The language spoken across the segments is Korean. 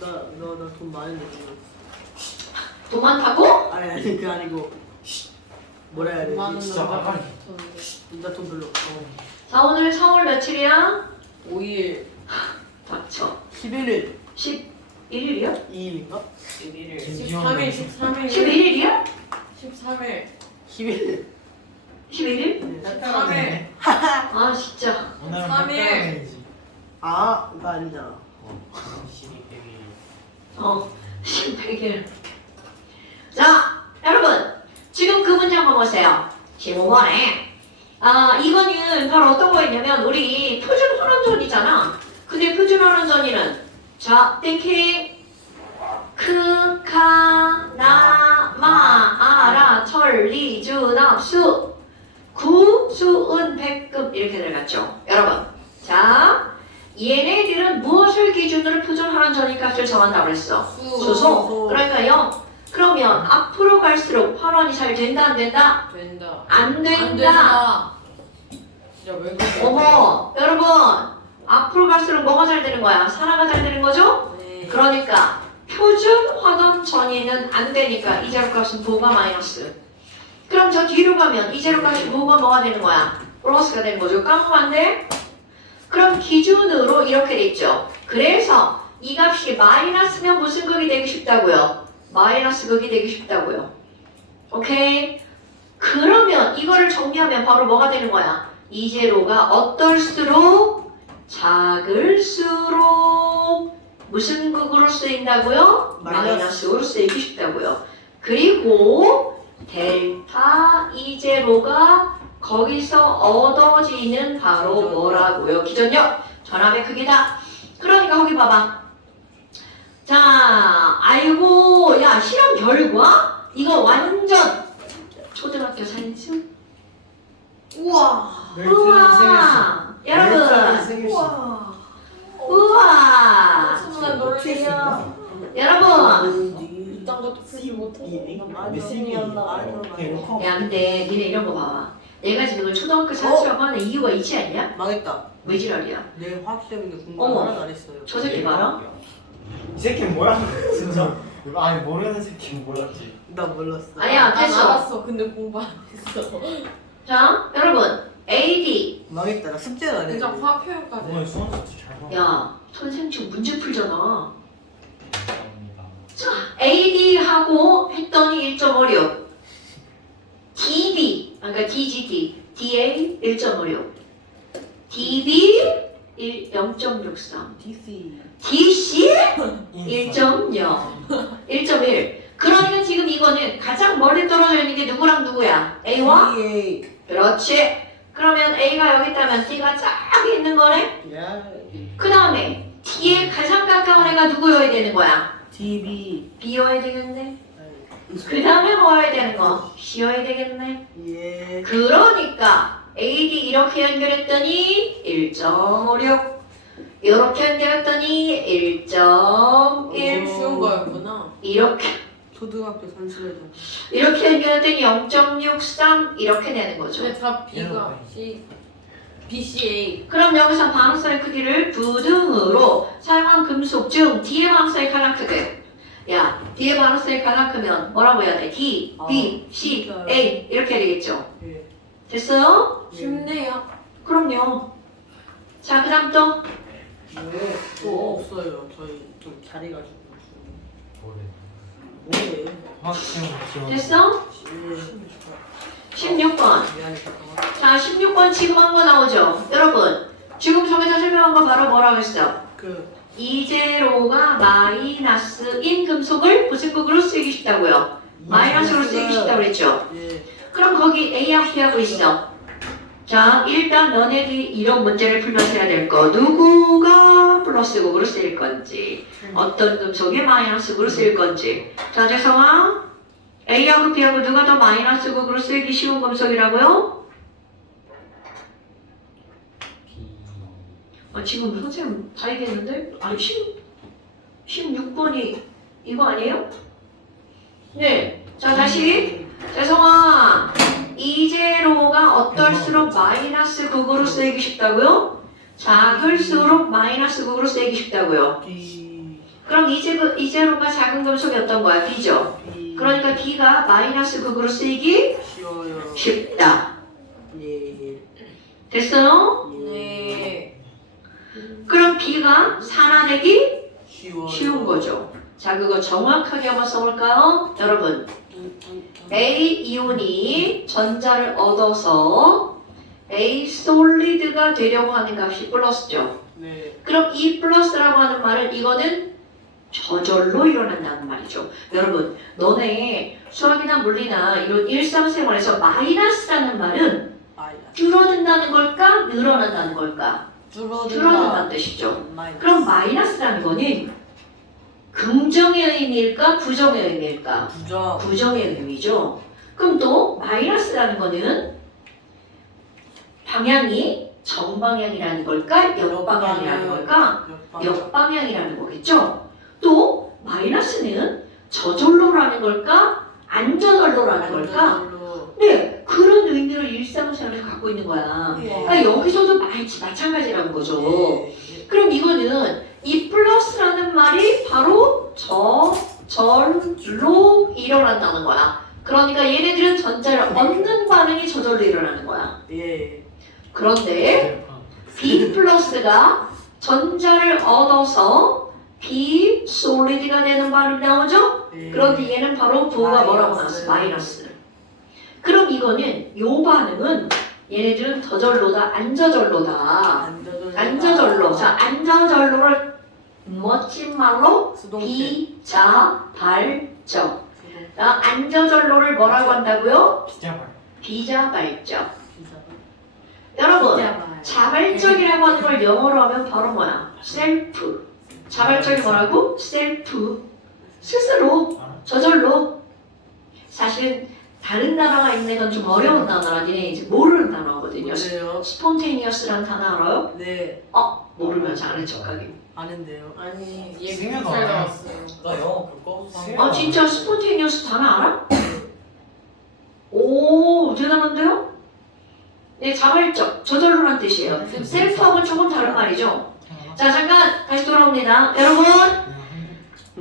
나 돈 많이 내고. 돈 많다고? 아니 그게 아니고 뭐라 해야 되지? 진짜 나가리. 나 돈 별로 없어. 자, 오늘 4월 며칠이야? 5일 닥쳐. 11일 11일이야? 2일인가? 11일. 13일 13일 11일이야? 13일 11일 11일? 13일 아, 진짜. 오늘은 3일. 백병이지. 아 이거 아니잖아. 12, 11일. 자, 여러분. 지금 그 문제 한번 보세요. 15번에. 이거는 바로 어떤 거였냐면, 우리 표준 환원전이잖아. 근데 표준 환원전이는, 자, 땡키, 크, 카, 나, 마, 아라, 철, 리, 주, 납, 수, 구, 수, 은, 백급 이렇게 들어갔죠. 여러분. 자, 얘네들은 무엇을 기준으로 표준 환원전이 값을 정한다고 그랬어? 수소. 그러니까요. 그러면 앞으로 갈수록 환원이 잘 된다 안 된다? 된다 안 된다. 안 된다 진짜 왜 그래 어머, 여러분. 앞으로 갈수록 뭐가 잘 되는 거야? 산화가 잘 되는 거죠? 네. 그러니까 표준 환원 전이는 안 되니까 이 제로값은 부호가 마이너스. 그럼 저 뒤로 가면 이 제로값이 부호가 뭐가 되는 거야? 플러스가 되는 거죠. 까먹으면 안 돼? 그럼 기준으로 이렇게 돼 있죠. 그래서 이 값이 마이너스면 무슨 극이 되기 쉽다고요? 마이너스 극이 되기 쉽다고요. 오케이? 그러면 이거를 정리하면 바로 뭐가 되는 거야? 이 제로가 어떨수록 작을수록 무슨 극으로 쓰인다고요? 마이너스로 쓰이기 쉽다고요. 그리고 델타 이 제로가 거기서 얻어지는 바로 뭐라고요? 기전력, 전압의 크기다. 그러니까 거기 봐봐. 자, 아이고, 야, 실험 결과? 이거 완전 초등학교 사진수? 우와 우와! 여러분! 우와 우와! 순간 놀래요 여러분! 이딴 것도 풀지 못해서 야, 근데 니네 이런 거 봐봐. 내가 지금 이걸 초등학교 사진수라고 하는 이유가 있지 않냐? 망했다. 왜 지랄이야? 내 화학 때문에 공부 어머. 하나도 안 했어요. 저 새끼 봐라. 이 새끼는 뭐야? 진짜. 아니 모르는 새끼는 몰랐지. 나 몰랐어. 아니야, 난 됐어. 알았어 근데 공부 안 했어 자, 여러분. AD. 망했다. 나 숙제를 안 해. 진짜 화학 표현까지 오늘 수원 숙제 잘 봐. 야, 선생님 지금 문제 풀잖아. 감사합니다. 자, AD하고 했더니 1.56. DB, 그러니까 DGT, DA 1.56. DB 0.63. DC. DC 인싸. 1.0. 1.1. 그러니까 지금 이거는 가장 멀리 떨어져 있는 게 누구랑 누구야? A와? DA. 그렇지. 그러면 A가 여기 있다면 D가 쫙 있는 거네? 야. 그 다음에 D에 가장 가까운 애가 누구여야 되는 거야? DB. B여야 되겠네. 그 다음에 뭐여야 되는 거? C여야 되겠네. 예. 그러니까 AD 이렇게 연결했더니 1.56. 이렇게 연결했더니 1.1. 쉬운 거였구나 이렇게 초등학교 산수에서. 이렇게 연결했더니 0.63 이렇게 되는 거죠. 근데 다 B가 C BCA 그럼 여기서 반응선의 크기를 부등으로 사용한 금속 중 D의 반응선이 가장 크대. 야, D의 반응선이 가장 크면 뭐라고 해야 돼? D, B, C, 진짜요? A 이렇게 해야 되겠죠? 예. 됐어요? 쉽네요 그럼요. 자, 그 다음 또 네. 저 없어요. 저희 좀 잘해가지고. 뭐래? 뭐해? 화학 시험 지원. 됐어? 예. 16번. 미안해 잠깐만. 자, 16번 지금 한 거 나오죠? 여러분, 지금 저기서 설명한 거 바로 뭐라고 했어? 이제로가 마이너스인 금속을 무슨 극으로 쓰기 쉽다고요? 마이너스로 쓰기 쉽다고 그랬죠? 예. 그럼 거기 A하고 B하고 있어. 자, 일단 너네들이 이런 문제를 풀면서 해야 될 거. 누구가 플러스 극으로 쓰일 건지, 어떤 금속이 마이너스 극으로 쓰일 건지. 자, 재성아, A하고 B하고 누가 더 마이너스 극으로 쓰기 쉬운 금속이라고요? 지금 선생님 다 얘기했는데? 아니, 16번이 이거 아니에요? 네. 자, 다시. 재성아, 이제로가 어떨수록 마이너스 극으로 쓰이기 쉽다고요? 작을수록 마이너스 극으로 쓰이기 쉽다고요. D. 그럼 이 제로가 작은 금속이 어떤 거야? B죠. 그러니까 B가 마이너스 극으로 쓰이기 쉬워요. 쉽다. 예. 됐어요? 네. 그럼 B가 산화되기 쉬워요. 쉬운 거죠. 자, 그거 정확하게 한번 써볼까요? 여러분, A 이온이 전자를 얻어서 A 솔리드가 되려고 하는 값이 플러스죠. 네. 그럼 이 플러스라고 하는 말은 이거는 저절로 일어난다는 말이죠. 여러분, 너네 수학이나 물리나 이런 일상생활에서 마이너스라는 말은 마이너스. 줄어든다는 걸까? 늘어난다는 걸까? 줄어든다는 뜻이죠. 마이너스. 그럼 마이너스라는 거는 긍정의 의미일까? 부정의 의미일까? 부정. 부정의 의미죠. 그럼 또 마이너스라는 거는 방향이 정방향이라는 걸까? 역방향이라는 걸까? 역방향이라는 거겠죠. 또 마이너스는 저절로라는 걸까? 안 저절로라는 걸까? 네, 그런 의미를 일상생활에서 갖고 있는 거야. 그러니까 여기서도 마찬가지라는 거죠. 그럼 이거는 이 플러스라는 말이 바로 저절로 일어난다는 거야. 그러니까 얘네들은 전자를 얻는 반응이 저절로 일어나는 거야. 예. 그런데 B 플러스가 전자를 얻어서 B 솔리드가 되는 반응이 나오죠? 예. 그런데 얘는 바로 부호가 뭐라고 마이너스. 나왔어? 마이너스. 그럼 이거는 요 반응은 얘네들은 저절로다, 안 저절로다. 안 저절로. 자, 안 저절로를 멋진 말로 비자발적. 안 저절로를 뭐라고 한다고요? 비자발. 비자발적. 여러분, 자발적이라고 하는 걸 영어로 하면 바로 뭐야? 셀프. 자발적이 뭐라고? 셀프. 스스로, 저절로. 사실 다른 단어가 있는 건 좀 어려운 단어라 니네 이제 모르는 단어거든요. 뭐예요? 스폰테니어스라는 단어 알아요? 네. 모르면 잘하는 척하기. 아는데요. 아니 승현아. 예비 잘 나왔어요. 나 영어 그거 아 진짜 스폰테니어스 단어 알아? 오 대단한데요? 네 자발적, 저절로란 뜻이에요. 셀프하고는 조금 다른 말이죠. 자 잠깐 다시 돌아옵니다. 여러분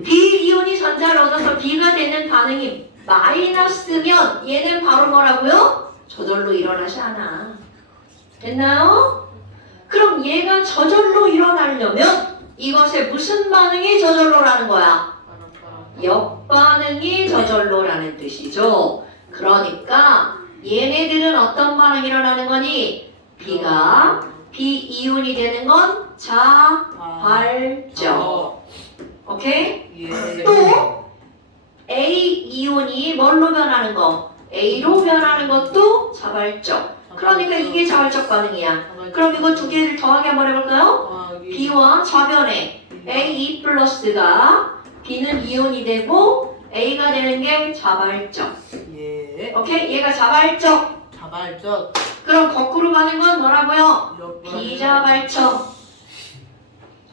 B 이온이 전자를 얻어서 B가 되는 반응이 마이너스면 얘는 바로 뭐라고요? 저절로 일어나지 않아. 됐나요? 그럼 얘가 저절로 일어나려면 이것의 무슨 반응이 저절로라는 거야? 역반응이 저절로라는 뜻이죠. 그러니까 얘네들은 어떤 반응이 일어나는 거니? B가 B 이온이 되는 건 자발적. 오케이? 예. 또 A 이온이 뭘로 변하는 거? A로 변하는 것도 자발적. 그러니까 이게 자발적 반응이야. 그럼 이거 두 개를 더하게 한번 해볼까요? B와 좌변에 A 플러스가 B는 이온이 되고 A가 되는 게 자발적. 예. 오케이? 얘가 자발적. 자발적. 그럼 거꾸로 가는 건 뭐라고요? 역반응. 비자발적.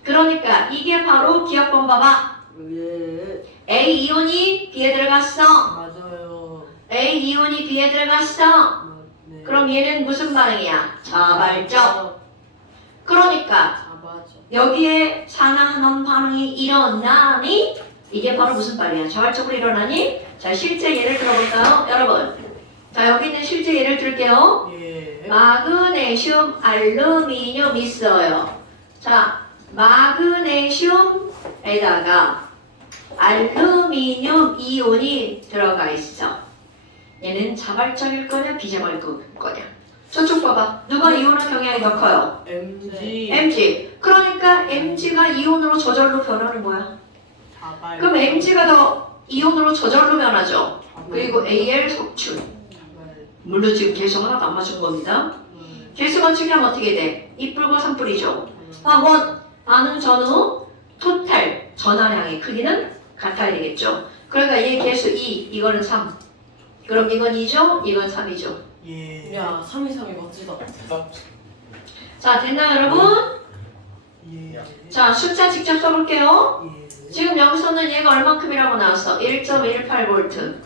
그러니까 이게 바로 기억번 봐봐. 예. A 이온이 B에 들어갔어. 맞아요. A 이온이 B에 들어갔어. 네. 그럼 얘는 무슨 반응이야? 자발적. 그러니까 자발적. 여기에 산화하는 반응이 일어나니 이게 바로 무슨 말이야? 자발적으로 일어나니? 자 실제 예를 들어볼까요? 여러분 자 여기 있는 실제 예를 들게요. 예. 마그네슘, 알루미늄 있어요. 자 마그네슘에다가 알루미늄 이온이 들어가 있어. 얘는 자발적일 거냐 비자발적일 거냐? 저쪽 봐봐. 누가 이온의 경향이 더 커요? MG. Mg. 그러니까 Mg가 이온으로 저절로 변하는 거야. 자발. 그럼 Mg가 더 이온으로 저절로 변하죠. 그리고 Al 석출. 자발. 물론 지금 개수 하나도 안 맞춘 겁니다. 개수만 측하면 어떻게 돼? 2뿔과 3뿔이죠. 원, 반응 전후, 토탈, 전하량의 크기는 같아야 되겠죠. 그러니까 얘 개수 2, 이거는 3. 그럼 이건 2죠? 이건 3이죠. 예. 야 323이 멋지다. 대박. 자, 됐나요, 여러분? 예. 자, 숫자 직접 써볼게요. 예. 지금 여기서는 얘가 얼만큼이라고 나왔어? 1.18V.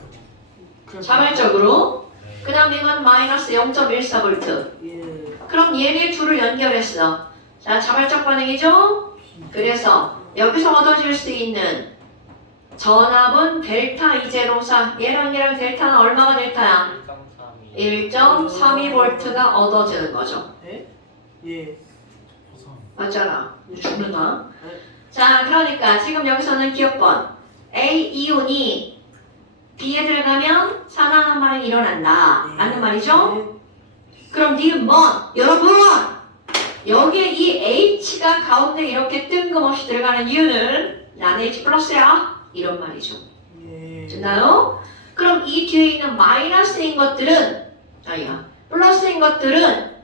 자발적으로. 그 다음 이건 마이너스 0.14V. 예. 그럼 얘네 둘을 연결했어. 자, 자발적 반응이죠? 그래서 여기서 얻어질 수 있는 전압은 델타 이제로사. 얘랑 델타는 얼마가 델타야? 1.32V가 얻어지는 거죠. 예. 맞잖아. 죽는다. 네. 자, 그러니까 지금 여기서는 기억번. A 이온이 B에 들어가면 산화하는 반응이 일어난다. 맞는 말이죠? 그럼 니은 뭐? 여러분! 여기에 이 H가 가운데 이렇게 뜬금없이 들어가는 이유는 난 H 플러스야. 이런 말이죠. 예. 됐나요? 그럼 이 뒤에 있는 마이너스인 것들은 아니야. 플러스인 것들은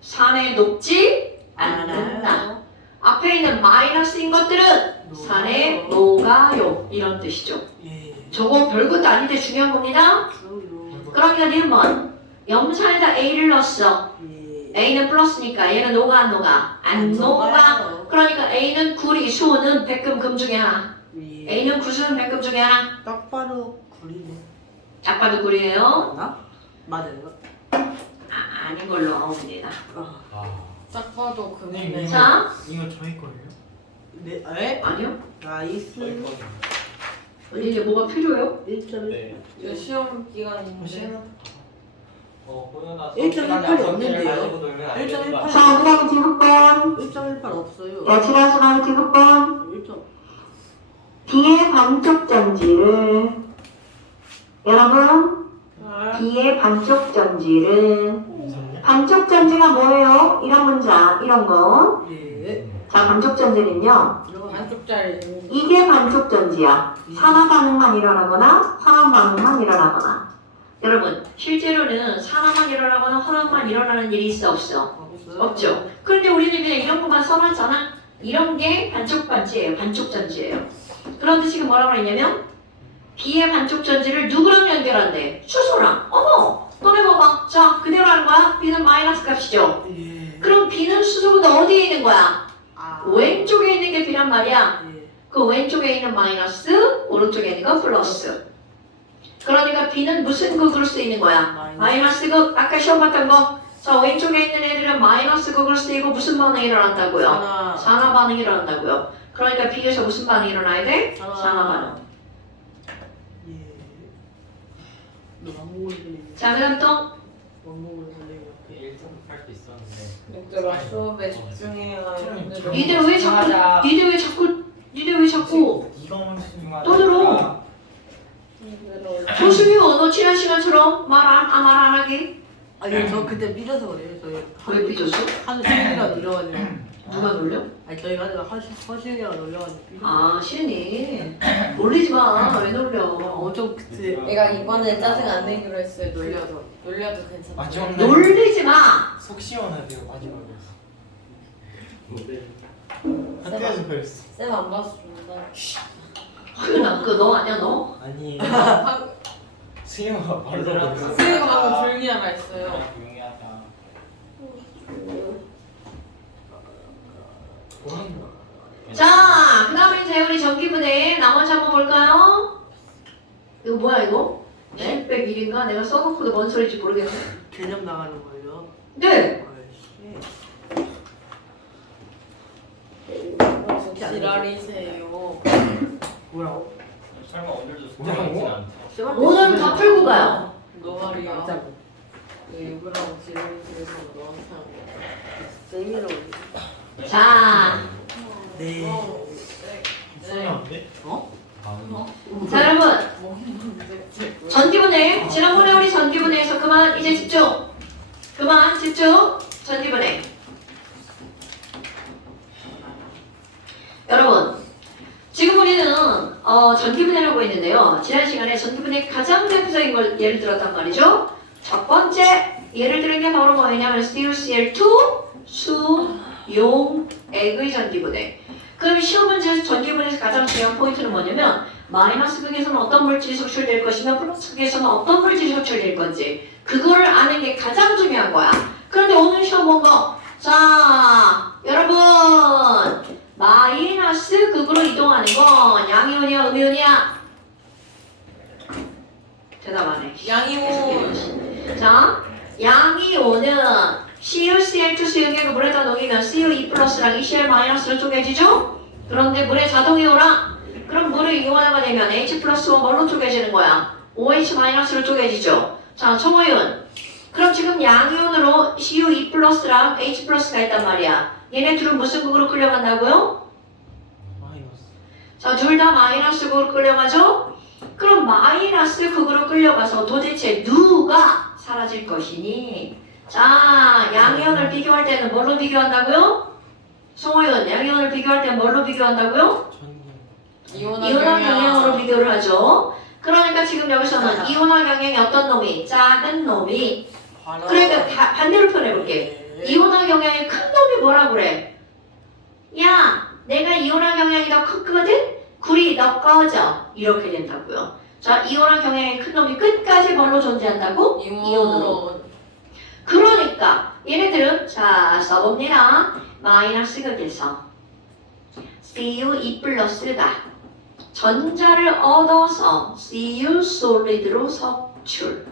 산에 녹지 않는다. 앞에 있는 마이너스인 것들은 산에 녹아요. 이런 뜻이죠. 예. 저거 별것도 아닌데 중요한 겁니다. 그러니까 니은 뭐? 염산에다 A를 넣었어. 예. A는 플러스니까 얘는 녹아 안 녹아? 안 녹아. 그러니까 A는 구리, 수는 백금, 금 중에 하나. 예. A는 구수는 백금 중에 하나. 딱 봐도 구리네. 딱 봐도 구리예요. 맞나? 맞아요. 아닌 걸로 나옵니다. 딱 봐도 금이네. 자, 이거 저희 거예요? 네. 에? 아니요. 나이스. 어디 이제 뭐가 필요해요? 1.1. 저 시험 기간인데. 일점일팔이 없는데요? 1.18. 수학이랑 지급번 1.18 없어요. 여치라 수학 지급번 1. B의 반쪽 전지를 여러분 B의 반쪽 전지를 반쪽 전지가 뭐예요? 이런 문장 이런 거. 예. 자 반쪽 전지는요 반쪽짜리. 이게 반쪽 전지야. 산화 반응만 일어나거나 환원 반응만 일어나거나. 여러분, 실제로는 산화만 일어나거나 환원만 일어나는 일이 있어 없어? 없죠. 그런데 우리는 그냥 이런 것만 써놨잖아. 이런 게 반쪽 반지예요. 반쪽 전지예요. 그런데 지금 뭐라고 했냐면 B의 반쪽 전지를 누구랑 연결한대? 수소랑. 어머! 너네 봐봐. 자, 그대로 하는 거야. B는 마이너스 값이죠. 예. 그럼 B는 수소보다 어디에 있는 거야? 아. 왼쪽에 있는 게 B란 말이야. 예. 그 왼쪽에 있는 마이너스, 오른쪽에 있는 거 플러스. 그러니까 B는 무슨 극으로 쓰이는 거야? 마이너스 극. 아까 시험 봤던 거. 자, 왼쪽에 있는 애들은 마이너스 극으로 쓰이고 무슨 반응이 일어난다고요? 하나. 산화 반응이 일어난다고요. 그러니까 B에서 무슨 반응이 일어나야 돼? 산화. 산화 반응. 예. 너 왕복을 살리네. 자, 그 다음 또 왕복을 살리네. 1.8도 있었는데 얘들아 수업에 집중해야 했는데. 니들 왜 자꾸 니들 왜 자꾸 이거만 신중하다. 또 들어? 조수미 너 지난 시간처럼 말 안 하게? 아니 저 그때 삐져서 그래요. 저희 왜 삐졌어? 하루 쉬느라 놀려가지고. 누가 놀려? 아니 저희가 하다가 허쉬느라 놀려가지고 삐져. 아, 시은이 놀리지 마. 왜 놀려? 엄청 그때 내가 이번에 짜증 안 내기로 했어요. 놀려도 괜찮아. 마지막 날 놀리지 마. 속 시원하대요 마지막에. 학교에서 그랬어. 쌤안 봐서 좋나? 그나 그너 아니야 너? 아니 수영아 바로 선생님가 방금 조용히 하라 했어요. 조용히 하자. 자, 그 다음에 이제 우리 전기분해 나머지 한번 볼까요? 이거 뭐야 이거? 네? 10/100일인가? 내가 써놓고도 뭔 소리인지 모르겠네. 개념 나가는 거예요. 네. 아이씨. 지랄이세요. 뭐라고? 설마 오늘도 뭐라고? 오늘 다 풀고 가요. 너 말이야. 너 일부라고 지랄이세요. 너한테 한 거. 쌤이라고. 자, 네. 수영한데? 자 여러분 전기분해 지난번에 우리 전기분해에서 그만 이제 집중. 그만 집중. 전기분해. 여러분 지금 우리는 전기분해라고 했는데요. 지난 시간에 전기분해 가장 대표적인 걸 예를 들었단 말이죠. 첫 번째 예를 들은 게 바로 뭐냐면 CuCl2 수용액의 전기분해. 그럼 시험 문제에서 전기분해에서 가장 중요한 포인트는 뭐냐면 마이너스 극에서는 어떤 물질이 속출될 것이며 플러스 극에서는 어떤 물질이 속출될 건지 그거를 아는 게 가장 중요한 거야. 그런데 오늘 시험 본 거. 자 여러분 마이너스 극으로 이동하는 건 양이온이야 음이온이야? 대답 안 해. 양이온. 자 양이온은 CuCl2 수용액을 물에다 녹이면 Cu2 플러스랑 ECl 마이너스로 쪼개지죠? 그런데 물에 자동 이온화. 그럼 물의 이온화가 되면 H 플러스가 뭘로 쪼개지는 거야? OH 마이너스로 쪼개지죠. 자, 첨오이온. 그럼 지금 양이온으로 CU2 플러스랑 H 플러스가 있단 말이야. 얘네 둘은 무슨 극으로 끌려간다고요? 마이너스. 자, 둘 다 마이너스 극으로 끌려가죠? 그럼 마이너스 극으로 끌려가서 도대체 누가 사라질 것이니? 자, 양이온을 비교할 때는 뭘로 비교한다고요? 송호연, 양이온을 비교할 때는 뭘로 비교한다고요? 전기. 이온화 경향으로 비교를 하죠. 그러니까 지금 여기서는 이온화 경향이 어떤 놈이? 작은 놈이. 그러니까 반대로 표현해볼게. 이온화 경향이 큰 놈이 뭐라 그래? 야, 내가 이온화 경향이 더 크거든? 구리 너 꺼져. 이렇게 된다고요. 자, 이온화 경향이 큰 놈이 끝까지 뭘로 존재한다고? 이온으로. 그러니까 얘네들은 자 써봅니다. 마이너스 극에서 CU2 플러스가 전자를 얻어서 CU 솔리드로 석출.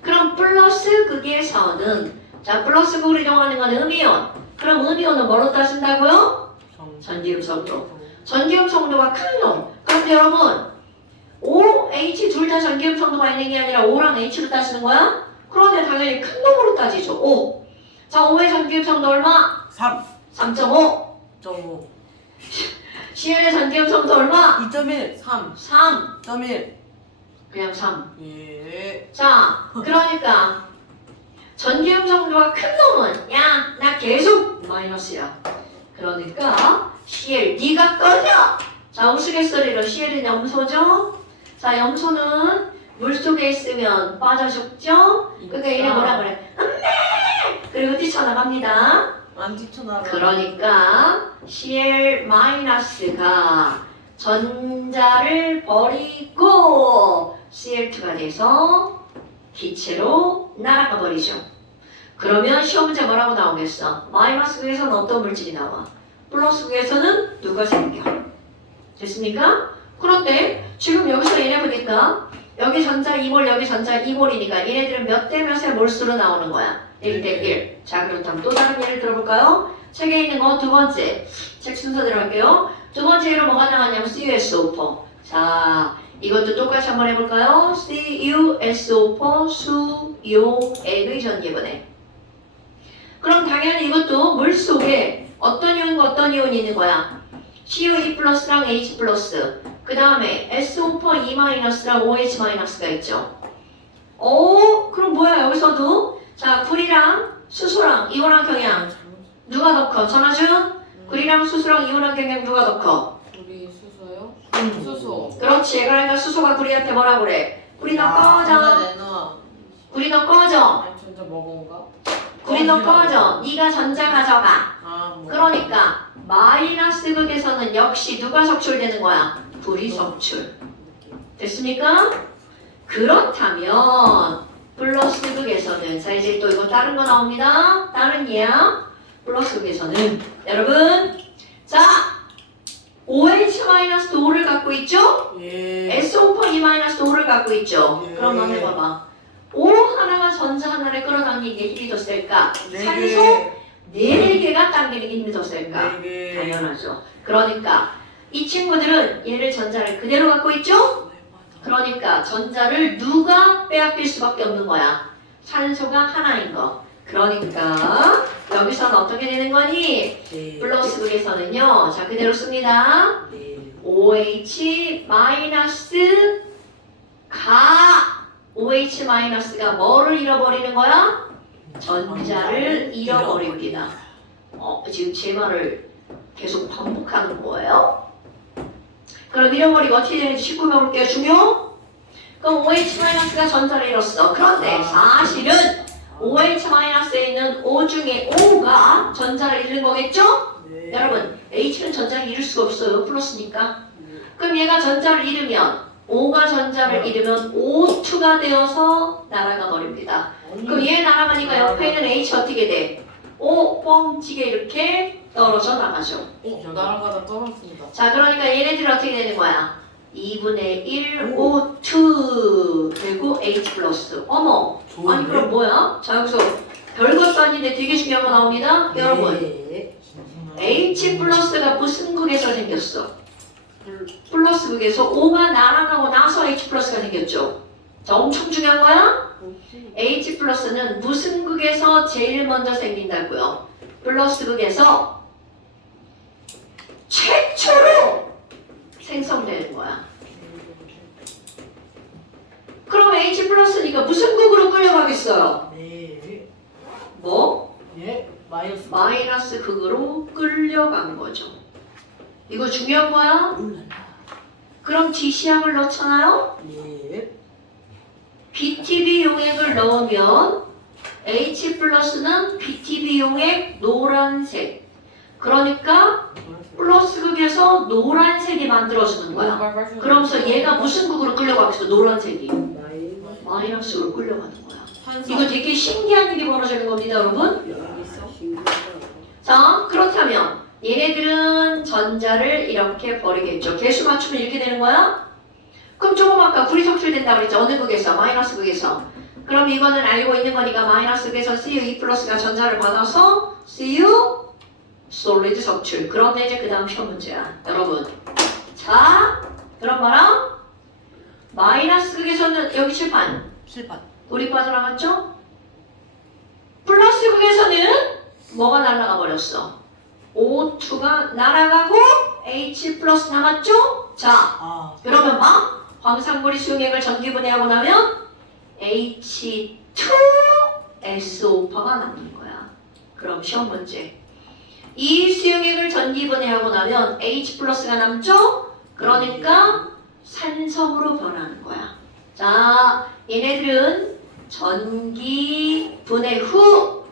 그럼 플러스 극에서는 자 플러스 극으로 이동하는 건 음이온. 그럼 음이온은 뭐로 따진다고요? 전기음 성도. 전기음 성도가 큰 놈. 그런데 여러분 O, H 둘 다 전기음 성도가 있는 게 아니라 O랑 H로 따지는 거야? 그런데 당연히 큰 놈으로 따지죠. O. 자, O의 전기음 성도 얼마? 3. 3.5. 2.5. C의 전기음 성도 얼마? 2.1. 3. 3. 1.1. 그냥 3. 예. 자, 그러니까 전기음 성도가 큰 놈은 야, 나 계속 마이너스야. 그러니까 Cl, 네가 꺼져. 자, 우스갯소리로 Cl은 염소죠. 자, 염소는 물속에 있으면 빠져 죽죠. 그러니까 얘네 뭐라 그래? 안돼. 그리고 뛰쳐나갑니다. 안 뛰쳐나가. 그러니까 Cl-가 전자를 버리고 Cl2가 돼서 기체로 날아가 버리죠. 그러면 시험 문제 뭐라고 나오겠어? 마이너스 극에서는 어떤 물질이 나와? 플러스 극에서는 누가 생겨? 됐습니까? 그런데 지금 여기서 얘네 보니까 여기 전자 2몰 여기 전자 2몰이니까 얘네들은 몇 대 몇의 몰수로 나오는 거야? 1대 1. 자, 그렇다면 또 다른 예를 들어볼까요? 책에 있는 거 두 번째. 책 순서대로 할게요. 두 번째 예로 뭐가 나왔냐면 CuSO4. 자, 이것도 똑같이 한번 해볼까요? CuSO4 수이온의 전기분해. 그럼 당연히 이것도 물 속에 어떤 이온과 어떤 이온이 있는 거야? CU2 플러스랑 H 플러스. 그 다음에 SO4 E 마이너스랑 OH 마이너스가 있죠. 그럼 뭐야 여기서도? 자, 구리랑 수소랑 이온화 경향 누가 더 커? 전화준? 구리랑 수소랑 이온화 경향 누가 더 커? 우리 수소요? 수소. 그렇지. 그러니까 수소가 구리한테 뭐라 그래? 구리 너 꺼져. 내놔. 구리 너 꺼져. 아니 전자 먹은가? 구리 너 꺼져. 네가 전자 가져가. 뭐. 그러니까 마이너스 극에서는 역시 누가 석출되는 거야? 불이 석출. 됐습니까? 그렇다면 플러스 극에서는 자 이제 또 이거 다른 거 나옵니다. 다른 예야. 플러스 극에서는 여러분 자 OH-5를 갖고 있죠? 예. SO4E-5를 갖고 있죠? 예. 그럼 너네 봐봐. O 하나가 전자 하나를 끌어당기기에 힘이 더 셀까? 산소 4개가 당기는 힘이 더 셀까? 4개. 당연하죠. 그러니까 이 친구들은 얘를 전자를 그대로 갖고 있죠? 그러니까 전자를 누가 빼앗길 수밖에 없는 거야? 산소가 하나인 거. 그러니까 여기서는 어떻게 되는 거니? 네. 플러스 극에서는요. 자 그대로 씁니다. 네. OH-가 뭐를 잃어버리는 거야? 전자를 잃어버립니다. 지금 제 말을 계속 반복하는 거예요? 그럼 잃어버리고 어떻게 되는지 쉽게 해볼게요. 중요? 그럼 OH-가 전자를 잃었어. 그런데 사실은 OH-에 있는 O 중에 O가 전자를 잃는 거겠죠? 네. 여러분, H는 전자를 잃을 수가 없어요. 플러스니까. 그럼 얘가 전자를 잃으면 O가 전자를 잃으면 O2가 되어서 날아가 버립니다. 그럼 얘 날아가니까 옆에 있는 H 어떻게 돼? O 뻥치게 이렇게 떨어져 나가죠. 날아가다 떨어진다. 자, 그러니까 얘네들은 어떻게 되는 거야? 2분의 1 O2 그리고 H 플러스. 어머, 아니 그럼 뭐야? 자, 여기서 별것도 아닌데 되게 중요한 거 나옵니다. 여러분, 네. H 플러스가 무슨 극에서 생겼어? 플러스 극에서 O가 날아가고 나서 H 플러스가 생겼죠. 자, 엄청 중요한 거야. H 플러스는 무슨 극에서 제일 먼저 생긴다고요? 플러스 극에서 최초로 생성되는 거야. 그럼 H 플러스니까 무슨 극으로 끌려가겠어요? 네. 뭐? 예. 마이너스. 마이너스 극으로 끌려간 거죠. 이거 중요한 거야? 그럼 D시약을 넣잖아요? 예. BTB 용액을 넣으면 H 플러스는 BTB 용액 노란색. 그러니까 플러스 극에서 노란색이 만들어지는 거야. 그러면서 얘가 무슨 극으로 끌려가겠어? 노란색이. 마이너스로 끌려가는 거야. 이거 되게 신기한 일이 벌어지는 겁니다, 여러분. 자, 그렇다면 얘네들은 전자를 이렇게 버리겠죠. 개수 맞추면 이렇게 되는 거야? 그럼 조금 아까 구리 석출된다고 그랬죠. 어느 극에서? 마이너스 극에서. 그럼 이거는 알고 있는 거니까 마이너스 극에서 CU2 플러스가 전자를 받아서 CU 솔리드 석출. 그런데 이제 그 다음 시험 문제야. 여러분. 자, 그럼 봐라. 마이너스 극에서는 여기 칠판. 칠판. 우리 빠져나갔죠? 플러스 극에서는 뭐가 날아가 버렸어? O2가 날아가고 H 플러스 남았죠? 자, 아. 그러면 봐. 황산고리 수용액을 전기분해하고 나면 H2SO4가 남는 거야. 그럼 시험 문제. 이 수용액을 전기분해하고 나면 H 플러스가 남죠? 그러니까 산성으로 변하는 거야. 자, 얘네들은 전기분해 후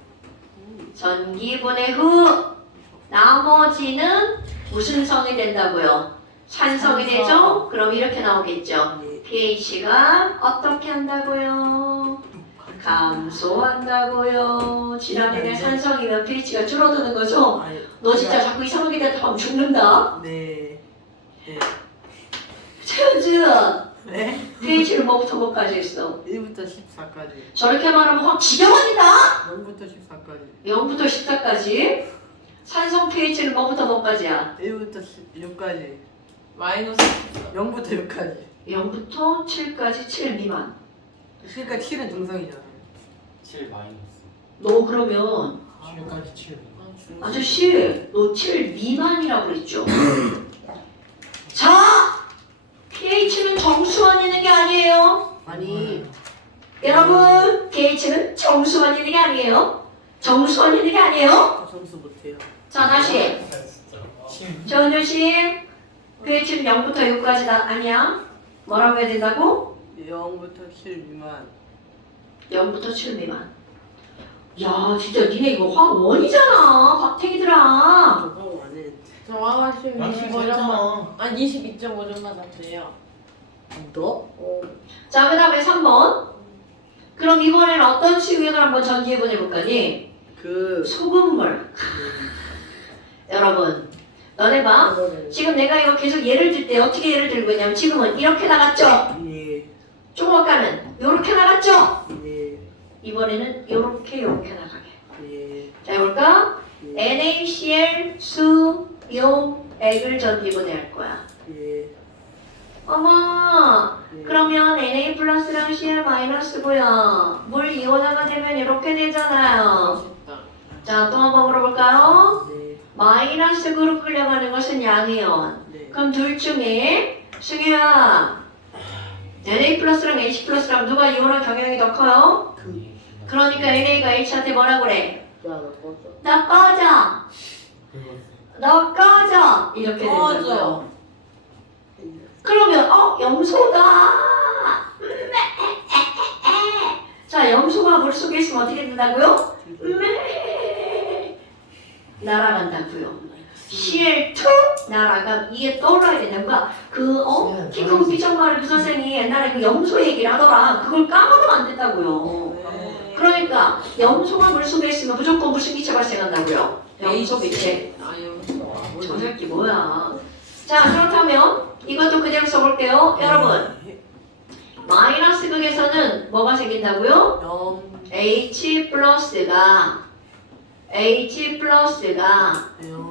나머지는 무슨 성이 된다고요? 산성이 되죠? 그럼 이렇게 나오겠죠. pH가 어떻게 한다고요? 감소한다고요. 지난번에 산성이면 pH가 줄어드는 거죠? 너 진짜 자꾸 이상하게 되면 죽는다. 네. 최은준, 네. pH를 뭐부터 뭐까지 했어? 1부터 14까지. 저렇게 말하면 확 지겨워진다. 0부터 14까지. 0부터 14까지. 산성 pH는 뭐부터 뭐까지야? 1부터 6까지. 마이너스 0부터 6까지. 0부터 7까지 7 미만. 그러니까 7은 중성이잖아. 7 마이너스. 너 그러면 7까지 7. 아저씨 너 7 미만이라고 그랬죠? 자! pH는 정수만 있는 게 아니에요. 아니. 여러분 pH는 정수만 있는 게 아니에요. 정수만 있는 게 아니에요. 점수 못해요. 자 다시 정은준 씨 pH는 0부터 6까지 다 아니야. 뭐라고 해야 된다고? 0부터 7 미만. 0부터 7 미만. 야 진짜 니네 이거 화학 원이잖아 박태기들아. 저거 안 해. 저 화가심 나 25점만 아니 22.5점만 잡대요. 너? 자 그 다음에 3번. 그럼 이번에는 어떤 수용액을 한번 전기해보내 볼 거니? 그 소금물. 여러분 너네 봐. 지금 내가 이거 계속 예를 들 때 어떻게 예를 들고 있냐면 지금은 이렇게 나갔죠? 예. 조금 아까는 이렇게 나갔죠? 예. 이번에는 이렇게 나가게. 예. 자 해볼까? NaCl 수용액을 전기분해할 거야. 예. 어머 그러면 Na 플러스랑 Cl 마이너스고요. 물 이온화가 되면 이렇게 되잖아요. 멋있다. 자 또 한번 물어볼까요? 네. 마이너스 그룹 끌려가는 것은 양이온. 네. 그럼 둘 중에 승희야 Na 플러스랑 H 플러스랑 누가 이온화 경향이 더 커요? 그러니까 NA가 H한테 뭐라 그래? 너 꺼져. 너 꺼져. 이렇게 된다고요. 그러면 염소다. 자 염소가 물속에 있으면 어떻게 된다고요? 날아간다고요. CL2 날아가. 이게 떠올라야 되는 거야. 키 크고 삐쩍 마른 그 선생이 옛날에 그 염소 얘기를 하더라. 그걸 까먹으면 안 된다고요. 그러니까 염소가 물속에 있으면 무조건 무슨 기체 발생한다고요? 염소 기체. 저 새끼 뭐야. 자 그렇다면 이것도 그대로 써볼게요. 여러분 마이너스 극에서는 뭐가 생긴다고요? H 플러스가 H 플러스가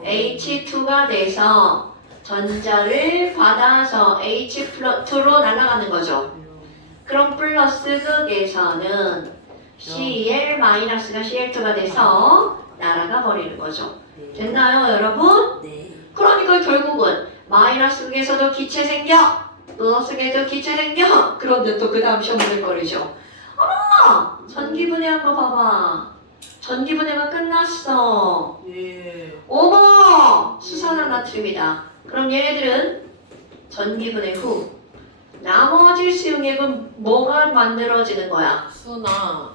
H2가 돼서 전자를 받아서 H2로 날아가는 거죠. 그럼 플러스 극에서는 Cl 마이너스가 Cl2가 돼서 날아가 버리는 거죠. 됐나요, 여러분? 네. 그러니까 결국은 마이너스 극에서도 기체 생겨, 플러스 극에도 기체 생겨. 그런데 또 그 다음 시험 문제 거리죠. 어머! 전기분해한 거 봐봐. 전기분해가 끝났어. 예. 어머! 수산화 나트륨이다. 그럼 얘네들은 전기분해 후 나머지 수용액은 뭐가 만들어지는 거야? 수나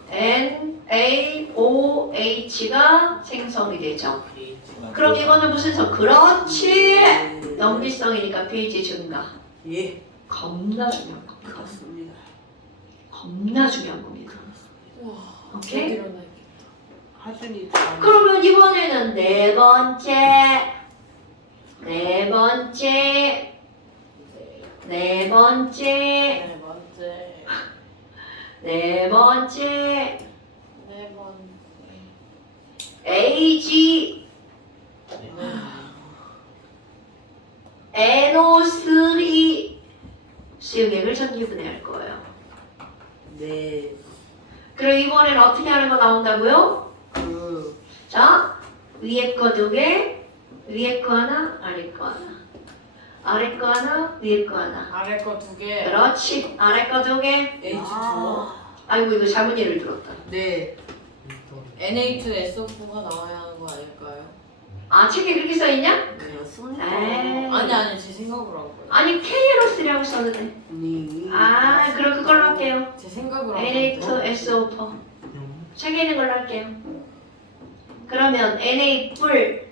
NaOH가 생성이 되죠. 그럼 이거는 무슨 성? 그렇지! 염기성이니까 pH 증가. 예. 겁나 중요한 겁니다. 그렇습니다. 겁나 중요한 겁니다. 와 오케이? 일어나겠다. 하준이 그러면 이번에는 네 번째. 네 번째 네 번째 AG NO3 수용액을 전기분해할 거예요. 네. 그럼 이번에는 어떻게 하는 거 나온다고요? 자, 위에 거 두 개, 위에 거 하나, 아래 거 하나. 아래 거 하나, 위에 거 하나. 아래 거 2개 그렇지. 아래 거 두 개. H2O 아이고 이거 잘못 예를 들었다. 네. Na2SO4가 나와야 하는 거 아닐까요? 아 책에 그렇게 써있냐? 그렇습니다. 에이. 아니 제 생각으로 한 거예요. 아니 K로 쓰라고 써도 돼. 네. 아 그럼 그걸로 할게요. 제 생각으로 한 거예요. Na2SO4 책에 있는 걸로 할게요. 그러면 Na 뿔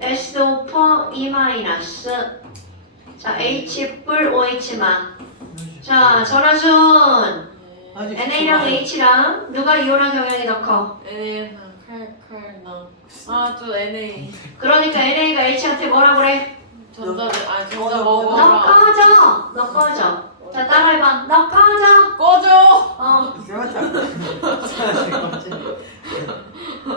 SO4 E 마이너스 자 H 뿔 OH만 자 전화준 NA랑 H랑 누가 이온화 경향이 더 커? NA 칼칼나 아또 NA 그러니까 NA가 H한테 뭐라 그래? 전자 너 먹어라 꺼져! 너 꺼져! 자 따라해봐 너 꺼져! 꺼져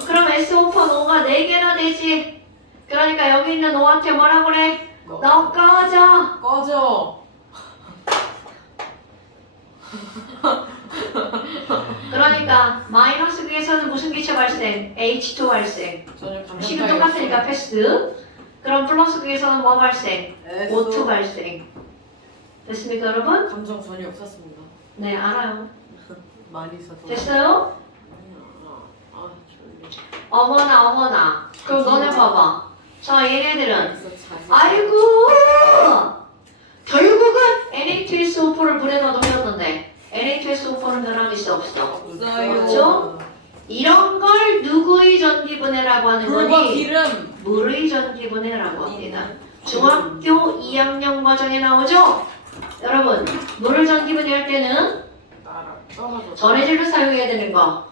그럼 SO4 O가 4개나 되지 그러니까 여기 있는 O한테 뭐라 그래? 너 꺼져! 꺼져 그러니까 마이너스 극에서는 무슨 기체 발생? H2 발생 식은 똑같으니까 패스 그럼 플러스 극에서는 뭐 발생? O2 발생 됐습니까 여러분? 감정 전혀 없었습니다. 네 알아요 많이 써서. 됐어요? 아 졸려. 어머나 그럼 너네 봐봐 자 얘네들은 그래서 자세. 아이고 결국은 Na2SO4를 물에 넣어놓았는데 Na2SO4는 변함이 있어 없어? 없어요. 그렇죠? 이런 걸 누구의 전기분해라고 하는 불과 거니? 기름. 물의 전기분해라고 합니다. 중학교 2학년 과정에 나오죠? 여러분 물을 전기분해할 때는 떨어져. 전해질로 사용해야 되는 거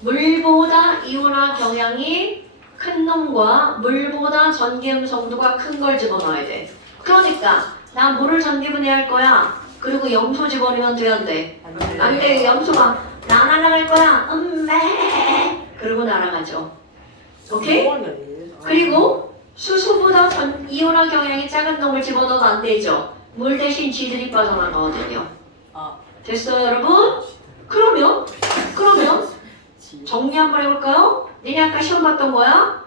물보다 이온화 경향이 큰 놈과 물보다 전기음 성도가 큰 걸 집어넣어야 돼. 그러니까 나 물을 전기분해할 거야. 그리고 염소 집어넣으면 되는데 안 돼. 염소가 나 날아갈 거야. 그러고 날아가죠. 오케이? 그리고 수소보다 이온화 경향이 작은 놈을 집어넣으면 안 되죠. 물 대신 지들이 빠져나가거든요. 됐어요 여러분? 그러면 정리 한번 해볼까요? 니네 아까 시험 봤던 거야?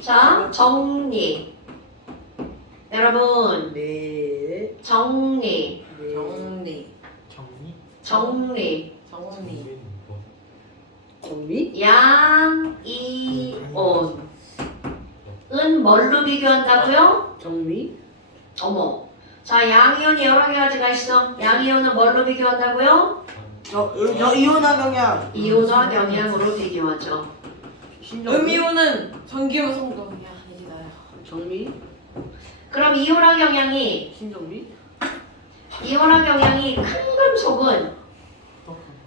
자 정리 여러분 네. 정리 정리. 정리 정리. 양이온은 뭘로 비교한다고요? 정리. 어머 자 양이온이 여러 가지가 있어 양이온은 뭘로 비교한다고요? 저 이온화 경향. 이온화 경향으로 비교하죠 음이온은 전기요 성도. 야 이게 나야. 정리. 그럼 이온화 경향이 신정리. 큰 금속은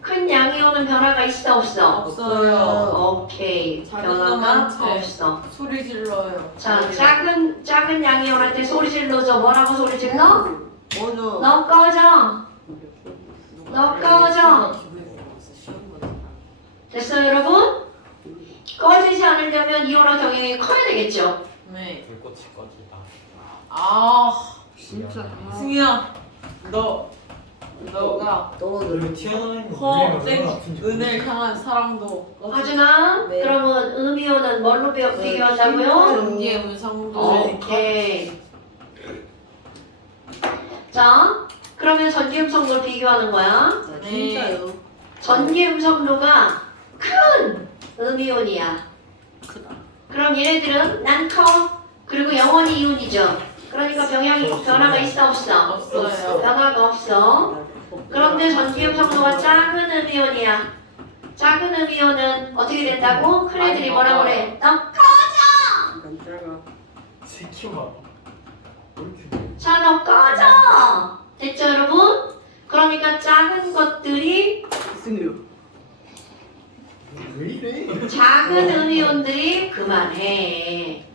큰 양이온은 변화가 있어 없어? 없어요. 오케이 작은 변화가 놈한테. 없어 소리 질러요. 자 작은 양이온한테 소리 질러줘 뭐라고 소리 질러? 먼저. 너 꺼져 너 꺼져 됐어요 여러분? 꺼지지 않으려면 이온화 경향이 커야 되겠죠. 네. 불꽃이 꺼지다. 아 진짜. 승희야 너가 여기 튀어나오는 거 허땡 은을 향한 사랑도 하준아, 네. 그러면 음이온은 뭘로 비교한다고요? 전기의 음성도 오케이. 자, 그러면 전기 음성도를 비교하는 거야. 진짜요? 전기 음성도가 큰 음이온이야. 크다. 그럼 얘네들은 난 커. 그리고 영원히 이온이죠. 그러니까 변화가 있어 없어? 없어요. 변화가 없어. 그런데 전기 음성도가 작은 음이온이야. 작은 음이온은 어떻게 된다고? 큰 애들이 뭐라 그래? 너 깜짝아. 새끼 봐. 왜 이렇게 자, 너 꺼져! 됐죠, 여러분? 그러니까 작은 것들이, 승희요. 왜 이래? 작은 음이온들이 그만해.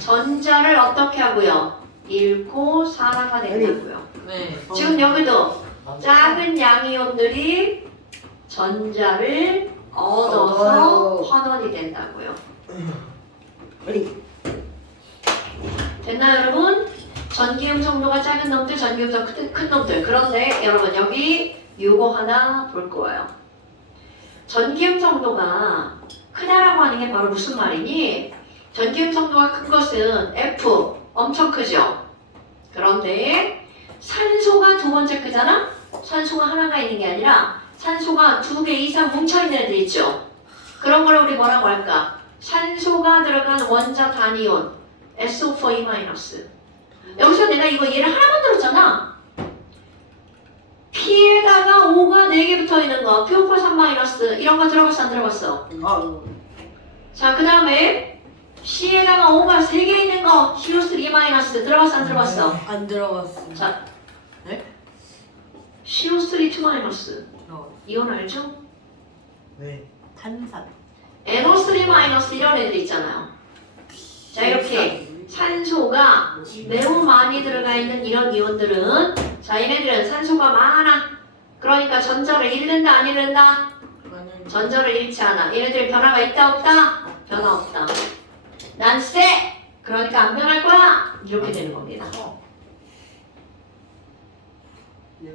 전자를 어떻게 하고요? 잃고 산화가 된다고요. 네. 지금 여기도 작은 양이온들이 전자를 얻어서 환원이 된다고요. 됐나요, 여러분? 전기 음성도가 작은 놈들, 전기 음성 큰 놈들. 그런데 여러분 여기 요거 하나 볼 거예요. 전기 음성도가 크다라고 하는 게 바로 무슨 말이니? 전기 음성도가 큰 것은 F 엄청 크죠. 그런데 산소가 두 번째 크잖아? 산소가 하나가 있는 게 아니라 산소가 두 개 이상 뭉쳐있는 애들 있죠. 그런 걸 우리 뭐라고 할까? 산소가 들어간 원자 단위온 SO4E-. 여기서 내가 이거 얘를 하나 만들었잖아. P에다가 O가 4개 붙어있는 거 PO4 3- 이런 거 들어갔어 안 들어갔어? 자, 그 다음에 C에다가 O가 3개 있는 거 CO3- 들어갔어 안 들어갔어? 안 들어갔어. 자, 네? CO3 2- 들어갔어. 이건 알죠? 네. 탄산. NO3- 이런 애들 있잖아요. 자, 이렇게 산소가 매우 많이 들어가 있는 이런 이온들은, 자, 얘네들은 산소가 많아. 그러니까 전자를 잃는다 안 잃는다? 전자를 잃지 않아. 얘네들 변화가 있다 없다? 변화 없다. 난 쎄! 그러니까 안 변할 거야! 이렇게 되는 겁니다.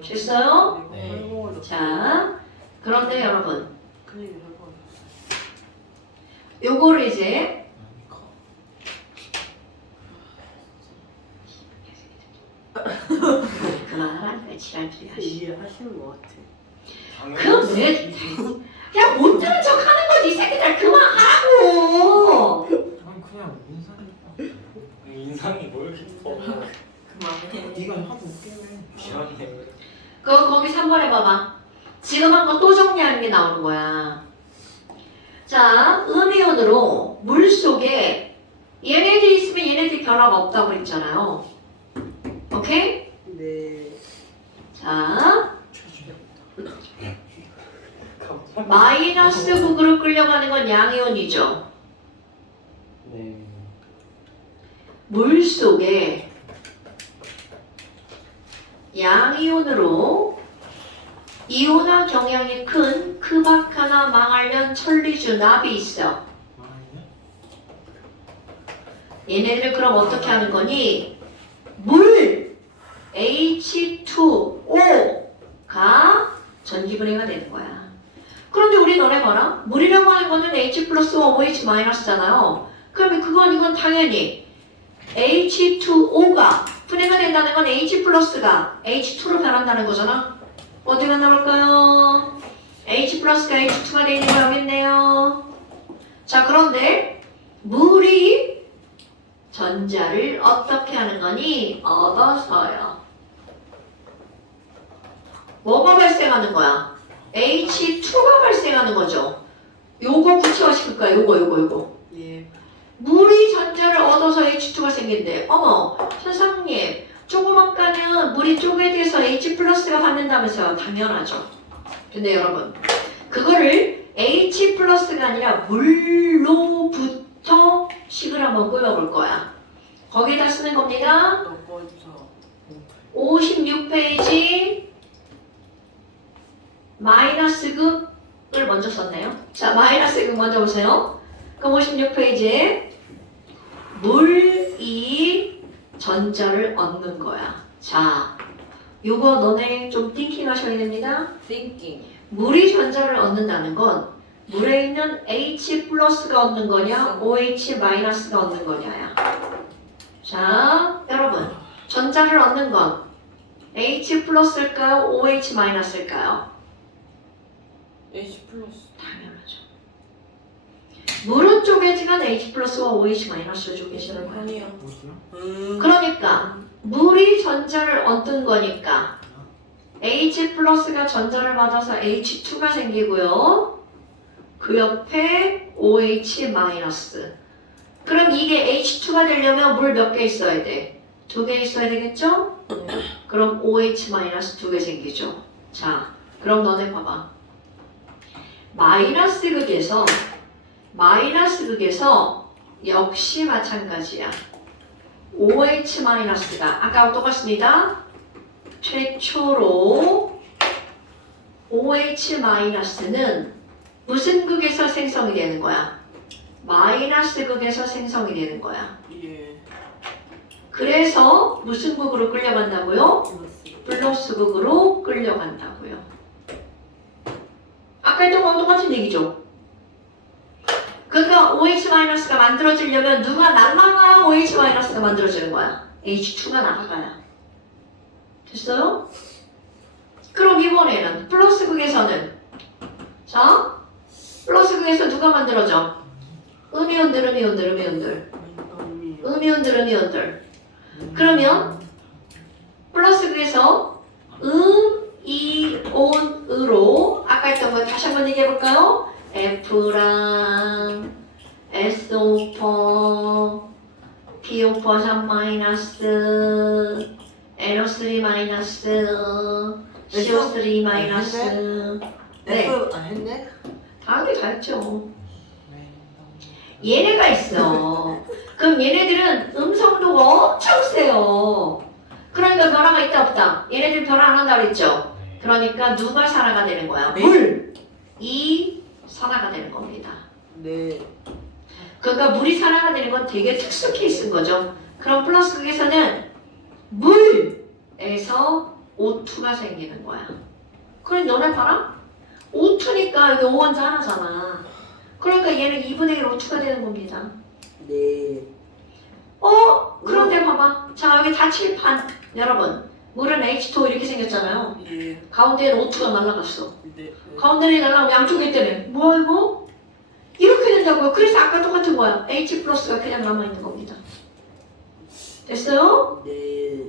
됐어요? 네. 자, 그런데 여러분, 큰일이 날 뻔. 요거를 이제 그만하라는 거야, 지랄들이 하시. 이해하시는 것 같아. 그럼 왜, 야, 못 들은 척 하는 거지, 이 새끼들 그만하라고! 난 그냥 인상이 뭘 깊어? 그만해. 네가 하도 웃기네. 미안해. 그거 거기 3번 해봐봐. 지금 한 거 또 정리하는 게 나오는 거야. 자, 음이온으로 물 속에 얘네들이 있으면 얘네들이 변화가 없다고 했잖아요. 오케이? 네. 자, 마이너스 극으로 끌려가는 건 양이온이죠. 네. 물 속에 양이온으로 이온화 경향이 큰 크바카나 망알련 천리주 납이 있어. 얘네들 그럼 어떻게 하는 거니? 물 H2O가 전기분해가 되는 거야. 그런데 우리 너네 봐라. 물이라고 하는 거는 H 플러스와 OH 마이너스잖아요. 그러면 이건 당연히 H2O가 분해가 된다는 건 H 플러스가 H2로 변한다는 거잖아. 어디가 나올까요? H 플러스가 H2가 되는 거 여기 있네요. 자, 그런데 물이 전자를 어떻게 하는 거니? 얻어서요. 뭐가 발생하는 거야? H2가 발생하는 거죠. 요거 구체화시킬 거야. 요거. 예. 물이 전자를 얻어서 H2가 생긴대. 어머, 선생님, 조그맣다면 물이 쪼개져서 H 플러스가 받는다면서요. 당연하죠. 근데 여러분, 그거를 H 플러스가 아니라 물로부터 식을 한번 꾸며볼 거야. 거기에다 쓰는 겁니다. 너 꺼져. 56페이지 마이너스 극을 먼저 썼네요. 자, 마이너스 극 먼저 보세요. 그럼 56페이지에 물이 전자를 얻는 거야. 자, 요거 너네 좀 띵킹 하셔야 됩니다. thinking. 물이 전자를 얻는다는 건 물에 있는 H 플러스가 얻는 거냐, OH 마이너스가 얻는 거냐야. 자, 여러분, 전자를 얻는 건 H 플러스일까요, OH 마이너스일까요? H 플러스. 당연하죠. 물은 쪼개지만 H 플러스와 OH 마이너스를 쪼개지는 거야. 아니요. 뭐지요? 그러니까 물이 전자를 얻는 거니까 H 플러스가 전자를 받아서 H2가 생기고요. 그 옆에 OH 마이너스. 그럼 이게 H2가 되려면 물 몇 개 있어야 돼? 2개 있어야 되겠죠? 그럼 OH 마이너스 2개 생기죠. 자, 그럼 너네 봐봐. 마이너스 극에서 역시 마찬가지야. OH 마이너스가 아까와 똑같습니다. 최초로 OH 마이너스는 무슨 극에서 생성이 되는 거야? 마이너스 극에서 생성이 되는 거야. 예. 그래서 무슨 극으로 끌려간다고요? 플러스. 플러스 극으로 끌려간다고요. 아까 했던 거랑 똑같은 얘기죠. 그러니까 OH-가 만들어지려면 누가 날라가야 OH-가 만들어지는 거야. H2가 나가가야. 됐어요? 그럼 이번에는 플러스 극에서는 자, 플러스 극에서 누가 만들어져? 음이온들. 그러면 플러스 극에서 이온으로 아까 했던 거 다시 한번 얘기해 볼까요? F랑 SO4 PO4 3 마이너스 NO3 마이너스 CO3 마이너스 네. F 안 했네? 다 했죠. 얘네가 있어. 그럼 얘네들은 음성도가 엄청 세요. 그러니까 변화가 있다 없다. 얘네들 변화 안 한다 그랬죠. 그러니까 누가 산화가 되는 거야? 물이 산화가 되는 겁니다. 네. 그러니까 물이 산화가 되는 건 되게 특수 케이스인 거죠. 그럼 플러스 극에서는 물에서 O2가 생기는 거야. 그럼 너네 봐라. O2니까 여기 O 원자 하나잖아. 그러니까 얘는 2분의 1 O2가 되는 겁니다. 네. 그런데 봐봐. 자, 여기 다 칠판. 여러분, 물은 H2O 이렇게 생겼잖아요. 예. 가운데에는 O2가 날아갔어. 네. 가운데는 날아가면 양쪽에 있다며. 뭐야 이거? 이렇게 된다고요. 그래서 아까 똑같은 거야. H 플러스가 그냥 남아있는 겁니다. 됐어요? 네.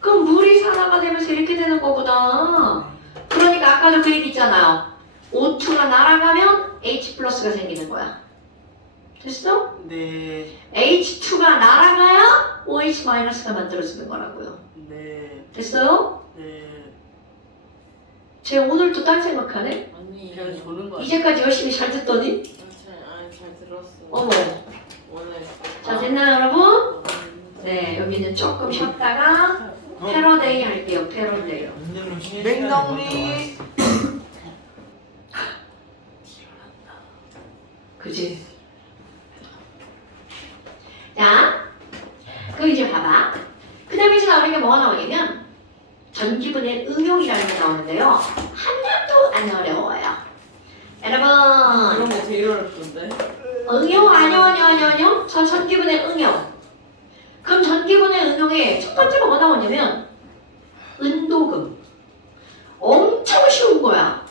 그럼 물이 산화가 되면서 이렇게 되는 거구나. 그러니까 아까도 그 얘기 있잖아요. O2가 날아가면 H 플러스가 생기는 거야. 됐어? 네. H2가 날아가야 OH 마이너스가 만들어지는 거라고요. 네. 됐어요? 네. 쟤 오늘도 딴 생각하네? 아니. 그냥 조는 거 아니야? 이제까지 열심히 잘 듣더니? 잘 들었어. 어머. 원래. 자, 됐나요, 여러분? 네, 여기는 조금 쉬었다가 패러데이 할게요, 패러데이. 맹덩이. 그지? 자, 그럼 이제 봐봐. 그 다음에 이제 나오는 게 뭐가 나오냐면 전기분해 응용이라는 게 나오는데요. 하나도 안 어려워요. 여러분, 그런 거 제일 어렵던데. 응용 아니요. 저 전기분해 응용. 그럼 전기분해 응용에 첫 번째가 뭐 나오냐면 은도금. 엄청 쉬운 거야.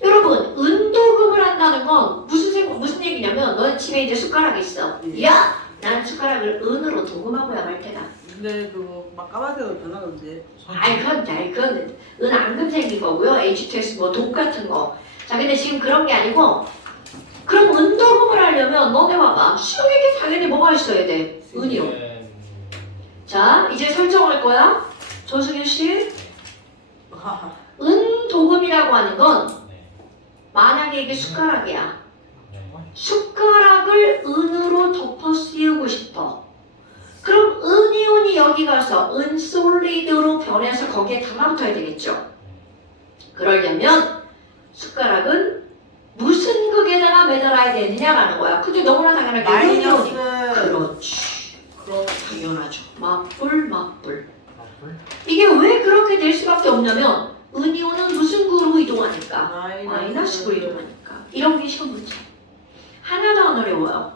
여러분, 은도금을 한다는 건 무슨 얘기냐면 너는 집에 이제 숟가락이 있어. 야! 난 숟가락을 은으로 도금하고야 말 테다. 근데 그거 막 까만색으로 변하던데. 그건 은 앙금 생긴 거고요. H2S 뭐 독 같은 거. 자, 근데 지금 그런 게 아니고 그럼 은도금을 하려면 너네 봐봐. 수용액에 당연히 뭐가 있어야 돼? 은이요. 자, 이제 설정할 거야. 조승현 씨. 은도금이라고 하는 건 만약에 이게 숟가락이야. 숟가락을 은으로 덮어 씌우고 싶어. 그럼 은이온이 여기 가서 은솔리드로 변해서 거기에 달라붙어야 되겠죠. 그러려면 숟가락은 무슨 극에다가 매달아야 되느냐라는 거야. 근데 너무나 당연하게 마이너스. 그렇지. 그럼 당연하죠. 맞불 맞불. 맞불? 이게 왜 그렇게 될 수밖에 없냐면 은이온은 무슨 구로 이동하니까? 마이너스 구로 이동하니까. 이런 게 시험 문제. 하나 더 안 어려워요.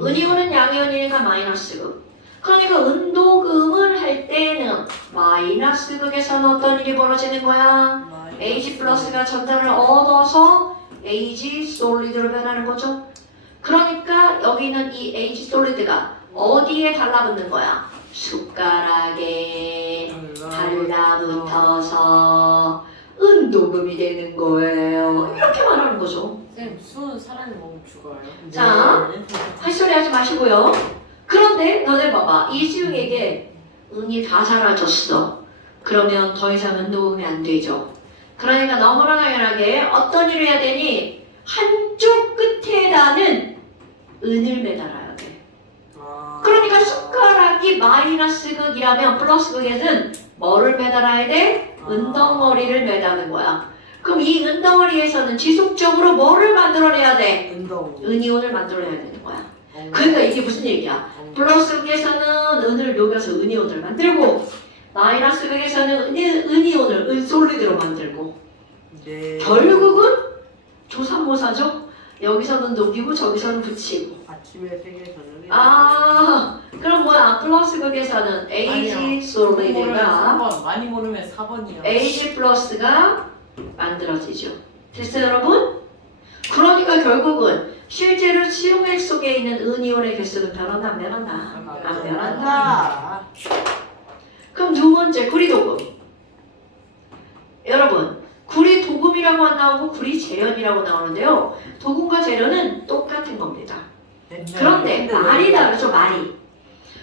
은이온은 양이온이니까 마이너스 극. 그러니까 은도금을 할 때는 마이너스 극에서는 어떤 일이 벌어지는 거야? Ag 플러스가 전자를 얻어서 Ag 솔리드로 변하는 거죠. 그러니까 여기는 이 Ag 솔리드가 어디에 달라붙는 거야? 숟가락에 달라붙어서 은도금이 되는 거예요. 이렇게 말하는 거죠. 쌤, 수은 사람이 먹으면 죽어요. 자, 헛소리 하지 마시고요. 그런데 너네 봐봐. 이수영에게 은이 다 사라졌어. 그러면 더 이상 은도금이 안 되죠. 그러니까 너무나 당연하게 어떤 일을 해야 되니? 한쪽 끝에다는 은을 매달아야 돼. 그러니까 숟가락이 마이너스 극이라면 플러스 극에는 뭐를 매달아야 돼? 은덩어리를 매다는 거야. 그럼 이 은덩어리에서는 지속적으로 뭐를 만들어내야 돼? 운동. 은이온을 만들어내야 되는 거야. 그러니까 이게 무슨 얘기야? 플러스 극에서는 은을 녹여서 은이온을 만들고 마이너스 극에서는 은이온을 은솔리드로 만들고 네. 결국은 조삼모사죠? 여기서는 녹이고 저기서는 붙이고. 아침에 세계 저녁에. 아, 그럼 뭐야? 플러스 극에서는 AG 모르면 솔리드가 3번, 많이 모르면 4번이요. AG 플러스가 만들어지죠. 됐어요, 여러분? 그러니까 결국은 실제로 수용액 속에 있는 은이온의 개수는 변한다, 안 변한다? 안 변한다. 그럼 두 번째, 구리도금. 여러분, 구리도금이라고 안 나오고 구리재련이라고 나오는데요. 도금과 재련은 똑같은 겁니다. 그런데 말이 다르죠, 말이.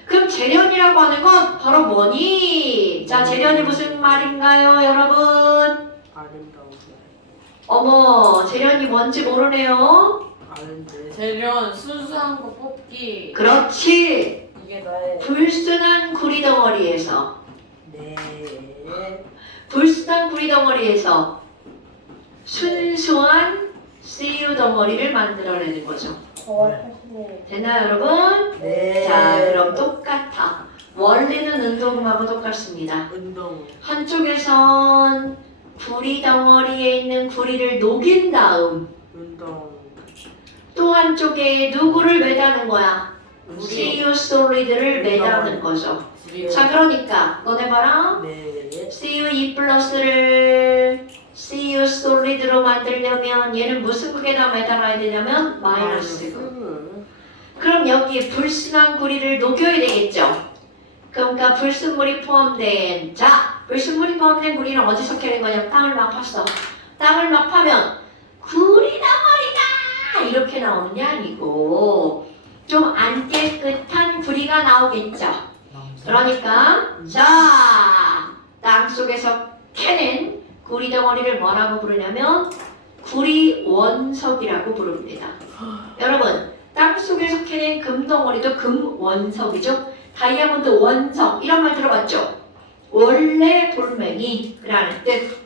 그럼 재련이라고 하는 건 바로 뭐니? 자, 재련이 무슨 말인가요, 여러분? 아름다운. 어머, 재련이 뭔지 모르네요. 아는데. 재련 순수한 거 뽑기. 그렇지. 이게 나의 불순한 구리덩어리에서 네. 불순한 구리덩어리에서 순수한 CU 덩어리를 만들어내는 거죠. 됐나요, 여러분? 네. 자, 그럼 똑같아. 원리는 은도금하고 똑같습니다. 운동. 한쪽에선 구리 덩어리에 있는 구리를 녹인 다음 운동. 또 한쪽에 누구를 매다는 거야? 운동. CU 솔리드를 매다는 거죠. 우리 자, 그러니까 너네 봐라. 네. CU2 플러스를 CU 솔리드로 만들려면 얘는 무슨 극에다 매달아야 되냐면 마이너스 극. 그럼 여기에 불순한 구리를 녹여야 되겠죠. 그러니까 불순물이 포함된 불순물이 포함된 구리는 어디서 캐는 거냐면 땅을 막 팠어. 땅을 막 파면 구리 덩어리다 이렇게 나오는 게 아니고 좀 안 깨끗한 구리가 나오겠죠. 그러니까 땅 속에서 캐낸 구리 덩어리를 뭐라고 부르냐면 구리 원석이라고 부릅니다. 여러분, 땅 속에서 캐낸 금 덩어리도 금 원석이죠. 다이아몬드 원석 이런 말 들어봤죠? 원래 돌멩이라는 뜻.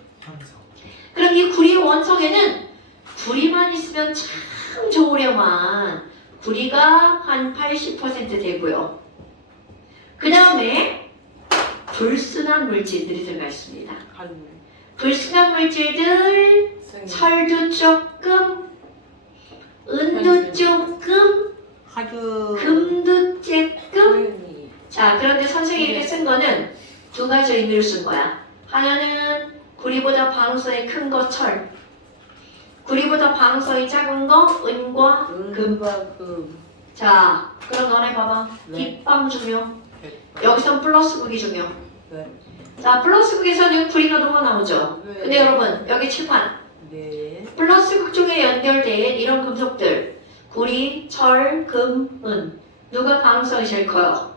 그럼 이 구리 원석에는 구리만 있으면 참 좋으려만 구리가 한 80% 되고요. 그 다음에 불순한 물질들이 들어가 있습니다. 불순한 물질들 철도 조금, 은도 조금, 금도 조금. 소윤이. 자, 그런데 선생님이 이렇게 쓴 거는 두 가지 의미를 쓴 거야. 하나는 구리보다 반응성이 큰 거 철, 구리보다 반응성이 작은 거 은과 금. 자, 그럼 너네 봐봐. 네. 뒷방 중요. 여기선 플러스 극이 중요. 네. 자, 플러스 극에서는 구리가 녹아 나오죠. 네. 근데 여러분, 여기 칠판. 네. 플러스 극 중에 연결된 이런 금속들. 구리, 철, 금, 은. 누가 반응성이 제일 커요?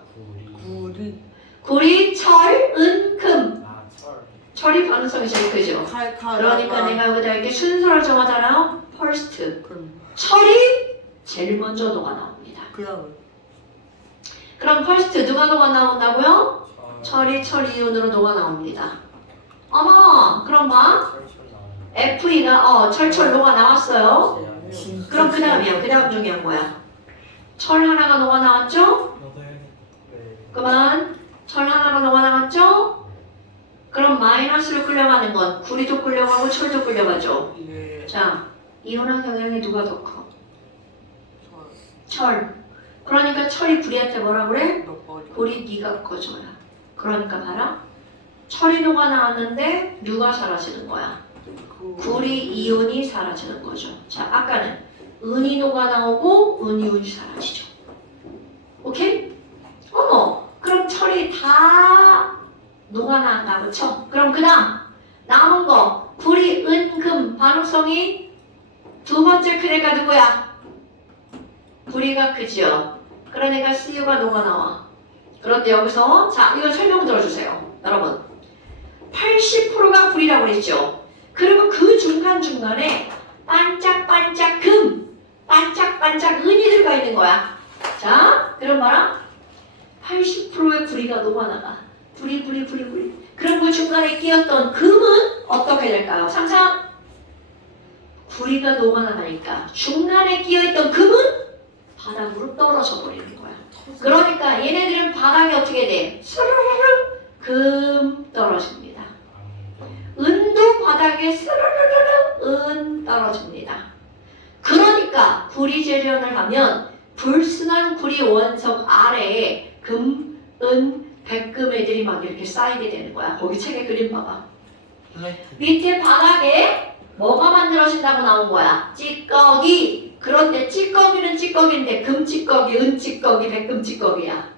구리. 구리, 철, 은, 금. 아, 철. 철이 반응성이 제일 크죠. 그러니까 내가 여기다 이렇게 순서를 정하잖아요. 퍼스트. 그럼 철이 제일 먼저 녹아 나옵니다. 그다음 그럼 퍼스트 누가 녹아 나온다고요? 철이 철 이온으로 녹아 나옵니다. 어머, 그럼 봐. 철 나오는 FE가 철철 녹아 나왔어요. 네. 그럼 그 다음이야. 그 다음 중요한 거야. 철 하나가 녹아 나왔죠? 너도 해야겠다. 그만. 철 하나가 녹아 나왔죠? 그럼 마이너스로 끌려가는 건 구리도 끌려가고 철도 끌려가죠. 예. 자, 이온화 경향이 누가 더 커? 저 철. 그러니까 철이 구리한테 뭐라 그래? 몇 번이? 구리 네가 커져야. 그러니까 봐라. 철이 녹아 나왔는데 누가 사라지는 거야? 구리 이온이 사라지는 거죠. 자, 아까는 은이 녹아 나오고 은이온이 사라지죠. 오케이? 어머, 그럼 철이 다 녹아 나왔다, 그쵸? 그럼 그 다음 남은 거 구리, 은, 금 반응성이 두 번째 큰 애가 누구야? 구리가 크죠. 그러니까 CU가 녹아 나와. 그런데 여기서 자, 이거 설명 들어주세요. 여러분 80%가 구리라고 그랬죠. 그리고 그 중간중간에 반짝반짝 금, 반짝반짝 은이 들어가 있는 거야. 자, 그럼 봐라. 80%의 구리가 녹아나가. 구리. 그럼 그 중간에 끼었던 금은 어떻게 될까요? 상상. 구리가 녹아나가니까 중간에 끼어있던 금은 바닥으로 떨어져 버리는 거야. 그러니까 얘네들은 바닥이 어떻게 돼? 스르르르 금 떨어집니다. 은도 바닥에 스르르르르 은 떨어집니다. 그러니까 구리 재련을 하면 불순한 구리 원석 아래에 금, 은, 백금 애들이 막 이렇게 쌓이게 되는 거야. 거기 책에 그림 봐봐. 밑에 바닥에 뭐가 만들어진다고 나온 거야? 찌꺼기. 그런데 찌꺼기는 찌꺼기인데 금 찌꺼기, 은 찌꺼기, 백금 찌꺼기야.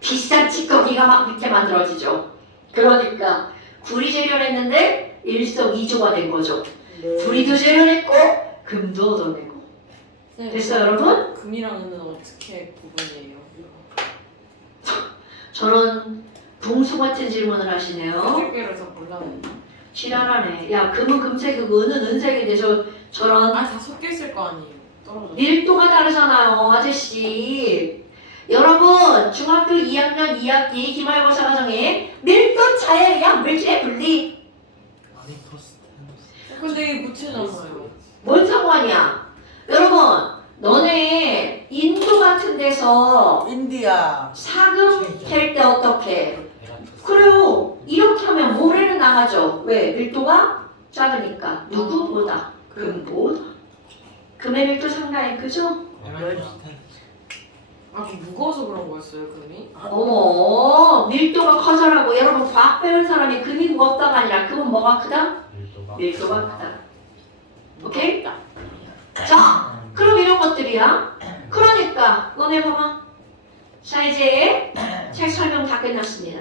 비싼 찌꺼기가 막 밑에 만들어지죠. 그러니까 구리 재련했는데 일석이조가 된 거죠. 구리도 재련했고 금도 얻어내고. 됐어요, 여러분? 금이랑 은은 어떻게 구분해요? 저런 동수 같은 질문을 하시네요. 색깔에서 골라내요. 지랄하네. 야, 금은 금색이고 은은 은색인데 저런 다 섞여 있을 거 아니에요. 떨어져. 밀도가 다르잖아요, 아저씨. 여러분, 중학교 2학년 2학기 기말고사 과정에 밀도 차이야 물질의 분리. 근데 이게 무채잖아요. 뭔 상관이야? 여러분, 너네 인도 같은 데서 인디아. 사금 캘 때 어떻게? 그래요. 이렇게 하면 모래는 나가죠. 왜? 밀도가 작으니까. 누구보다? 금보다. 금의 밀도 상당히 크죠? 좀 무거워서 그런 거였어요, 금이? 어머, 밀도가 커져라고. 여러분, 과학 배운 사람이 금이 무겁다가 아니라 금은 뭐가 크다? 밀도가 크다. 오케이? 자, 그럼 이런 것들이야. 그러니까 너네 봐봐. 자, 이제 책 설명 다 끝났습니다.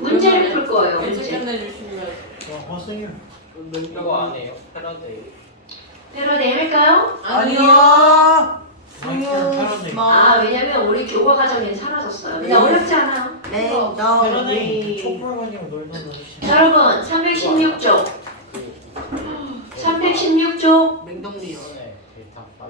문제를 풀 거예요. 문제 문제. 끝내주시면 허승유. 이거 안 해요? 패러데이. 패러데이 할까요? 아니요. 아, 왜냐면 우리 교과 과정이 사라졌어요. 근데 어렵지 않아요. 패러데이 촛불 가지고 놀던 어르신. 자, 여러분, 316쪽. 316쪽. 맹동리요.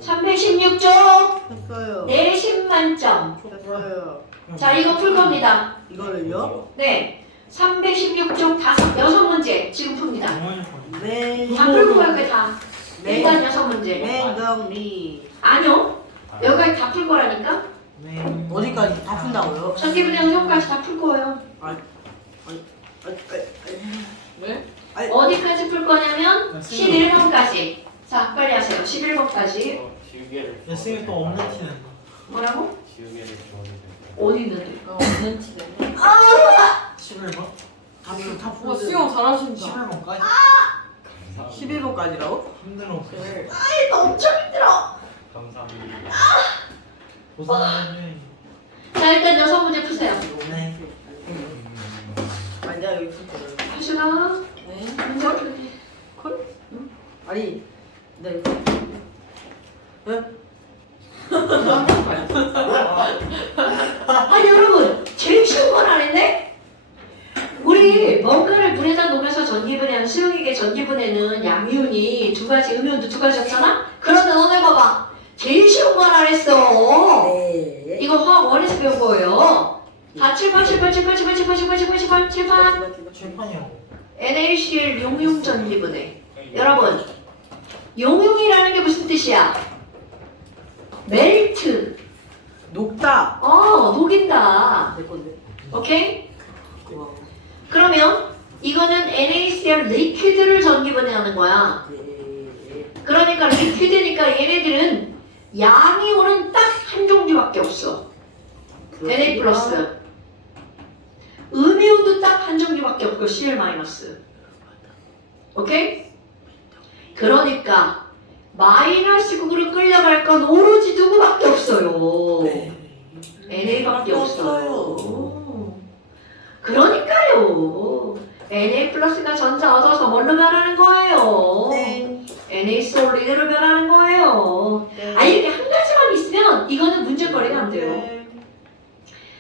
316쪽. 했어요. 내신 만점. 했어요. 자, 이거 풀 겁니다. 이거를요? 네. 316쪽 6문제 지금 풉니다. 맹. 다 풀고 가요, 그 다. 네. 일단 6문제. 맹동리. 아니요. 여기까지 다 풀 거라니까? 어디까지 다 푼다고요? 전기분해 형까지 다 풀 거예요. 네? 어디까지 풀 거냐면 11번까지. 자, 빨리 하세요. 11번까지. 레슨이 또 없는 티는. 뭐라고? 어디 있는데? 없는 티네. 11번? 다 와, 수영 잘하신다. 11번까지? 11번까지라고? 힘들어. 네. 이거 엄청 힘들어. 고생하네. 자, 일단 6문제 푸세요. 네. 아니야 여기 풀거든. 하시나? 네. 문제 풀기. 아니. 네. 아니 여러분, 제일 쉬운 건 안 했네? 우리 뭔가를 물에다 녹여서 전기분해하는 수용액의 전기분해는 양이온이 두 가지, 음이온도 두 가지였잖아? 그런데 너네 봐봐. 제일 쉬운 건 안 했어. 네. 이거 화학 원에서 배운 거예요. 다 칠판. 칠판이라고. NaCl 용융 전기분해. 여러분, 용융이라는 게 무슨 뜻이야? 멜트. 녹다. 녹인다. 내 건데. 오케이? 고마워. 그러면 이거는 NaCl 리퀴드를 전기분해하는 거야. 예. 그러니까 리퀴드니까 얘네들은 양이 오는 딱 한 종류밖에 없어. Na 플러스. 음이온도 딱 한 종류밖에 없고 Cl 마이너스. 오케이? 그러니까 마이너스극으로 끌려갈 건 오로지 누구밖에 없어요. NA밖에 없어요. 그러니까요. Na 플러스가 전자 얻어서 뭘로 변하는 거예요? 네. Na 솔리드로 변하는 거예요. 이렇게 한 가지만 있으면 이거는 문제거리가 안 돼요.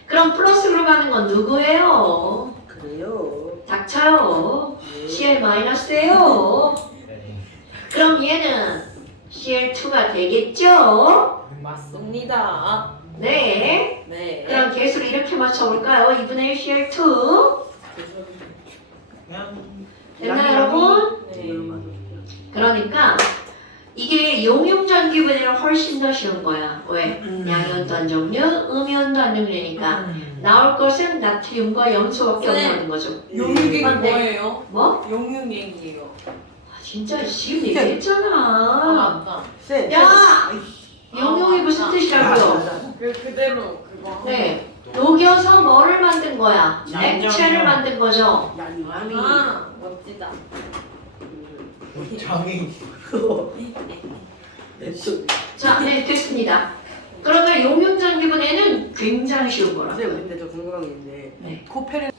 그럼 플러스로 가는 건 누구예요? 그래요. 닥쳐요. 예. Cl 마이너스예요. 그럼 얘는 Cl2가 되겠죠? 맞습니다. 네. 네. 그럼 개수를 이렇게 맞춰볼까요? 2분의 1 Cl2. 그냥 됐나요, 여러분? 네. 그러니까 이게 용융전기분해는 훨씬 더 쉬운 거야. 왜? 양이온도 한 종류, 음이온도 한 종류니까 나올 것은 나트륨과 염소밖에 네. 없다는 거죠. 용육이 네. 뭐예요? 뭐? 용육 얘기예요. 진짜 지금 얘기했잖아. 맞다. 쌤. 야! 용융이 무슨 뜻이라고요? 그대로 그거. 네. 녹여서 뭐를 만든 거야? 양념. 액체를 만든 거죠. 양념이. 멋지다. 장이 자, 네, 됐습니다. 그러면 용융전기분해는 굉장히 쉬운 거라. 쌤 근데 저 궁금한 게 있는데 네. 코페르